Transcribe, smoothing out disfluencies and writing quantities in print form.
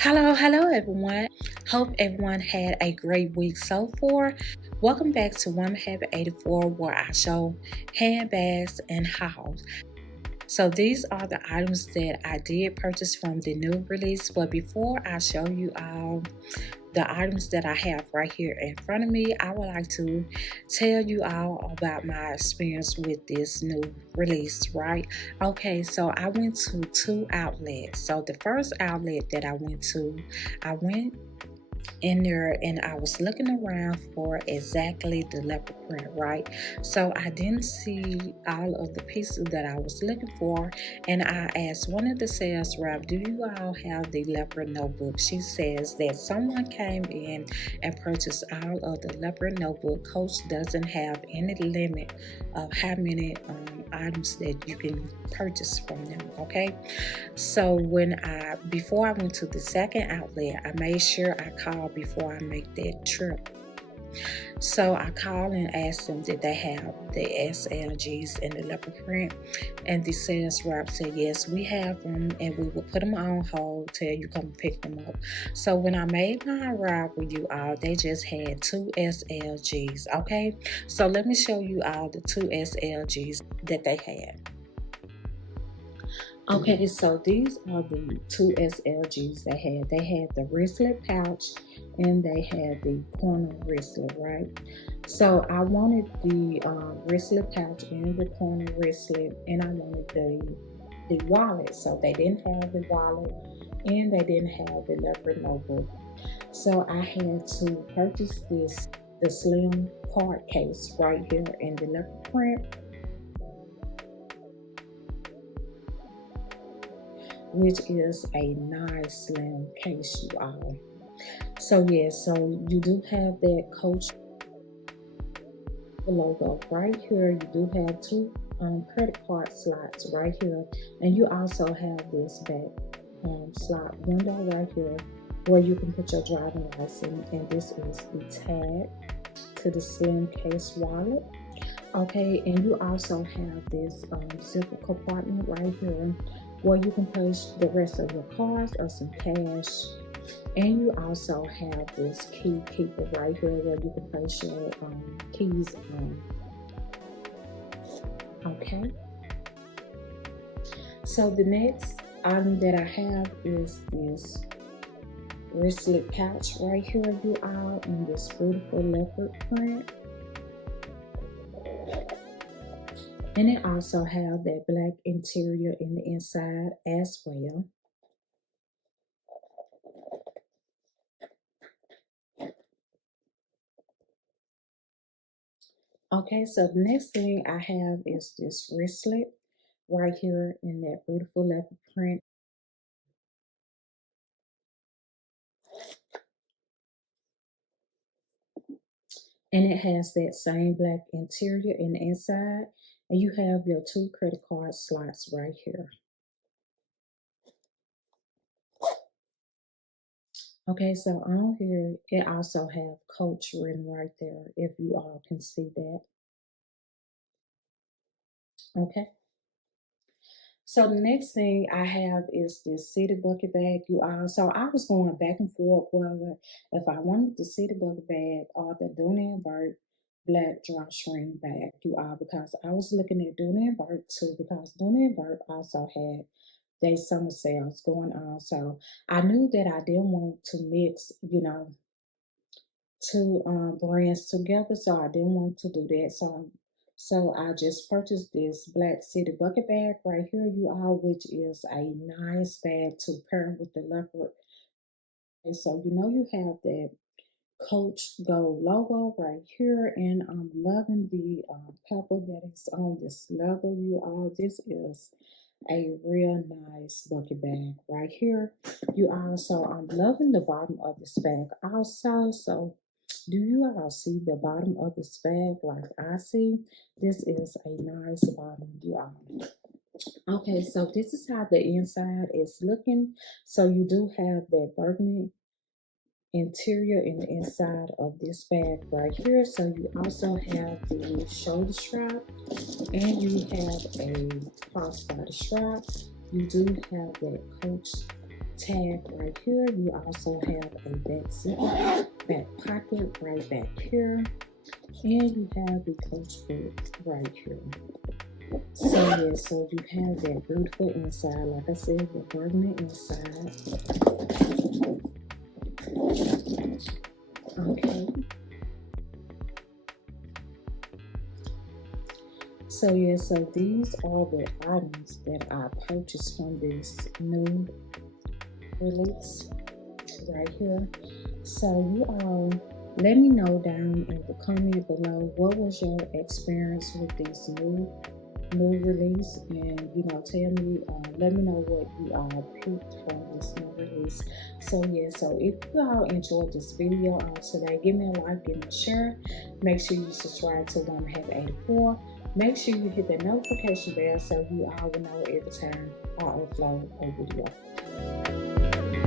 Hello everyone. Hope everyone had a great week so far. Welcome back to Woman Habit 84 where I show handbags and hauls. So these are the items that I did purchase from the new release. But before I show you all the items that I have right here in front of me, I would like to tell you all about my experience with this new release, right? Okay, so I went to two outlets. So the first outlet that I went in there and I was looking around for exactly the leopard print, right? So I didn't see all of the pieces that I was looking for, and I asked one of the sales rep, do you all have the leopard notebook? She says that someone came in and purchased all of the leopard notebook. Coach doesn't have any limit of how many items that you can purchase from them. Okay, so before I went to the second outlet, I made sure I called before I make that trip. So I called and asked them did they have the SLGs and the leopard print, and the sales rep said yes, we have them, and we will put them on hold till you come pick them up. So when I made my ride with you all, they just had two SLGs. Okay, so let me show you all the two SLGs that they had. Okay, so these are the two SLGs they had. They had the wristlet pouch and they had the corner wristlet, right? So I wanted the wristlet pouch and the corner wristlet, and I wanted the wallet. So they didn't have the wallet and they didn't have the leopard notebook. So I had to purchase the slim card case right here in the leopard print, which is a nice slim case, you all. So yeah, so you do have that Coach logo right here. You do have two credit card slots right here, and you also have this back slot window right here where you can put your driving license, and this is the tag to the slim case wallet. Okay, and you also have this zipper compartment right here where you can place the rest of your cards or some cash. And you also have this key keeper right here where you can place your keys on. Okay, so the next item that I have is this wristlet pouch right here, you all, in this beautiful leopard print. And it also have that black interior in the inside as well. Okay, so the next thing I have is this wristlet right here in that beautiful leopard print. And it has that same black interior in the inside. And you have your two credit card slots right here. Okay, so on here, it also have Coach written right there, if you all can see that. Okay. So the next thing I have is this city bucket bag, you all. So I was going back and forth whether if I wanted the city bucket bag or the Dooney Bird black drawstring bag, you all, because I was looking at Dooney Bird too, because Dooney Bird also had their summer sales going on. So I knew that I didn't want to mix, two brands together, so I didn't want to do that. So I just purchased this Black City bucket bag right here, you all, which is a nice bag to pair with the leopard. And so you have that Coach Gold logo right here, and I'm loving the pepper that is on this leather, you all. This is a real nice bucket bag right here, you all. So I'm loving the bottom of this bag also. So do you all see the bottom of this bag like I see? This is a nice bottom, you all. Okay, so this is how the inside is looking. So you do have that burgundy interior in the inside of this bag right here. So you also have the shoulder strap, and you have a crossbody strap. You do have that Coach tag right here. You also have a back zip, back pocket right back here, and you have the coach book right here. So yeah, so you have that beautiful inside. Like I said, the burgundy inside. Okay. So yeah, so these are the items that I purchased from this new release right here. So you all let me know down in the comment below, what was your experience with this new release, and you know, tell me, let me know what you all picked from this new release. So yeah, so if you all enjoyed this video on today, give me a like, give me a share, make sure you subscribe to Woman Have 84. Make sure you hit the notification bell so you all will know every time I upload a video.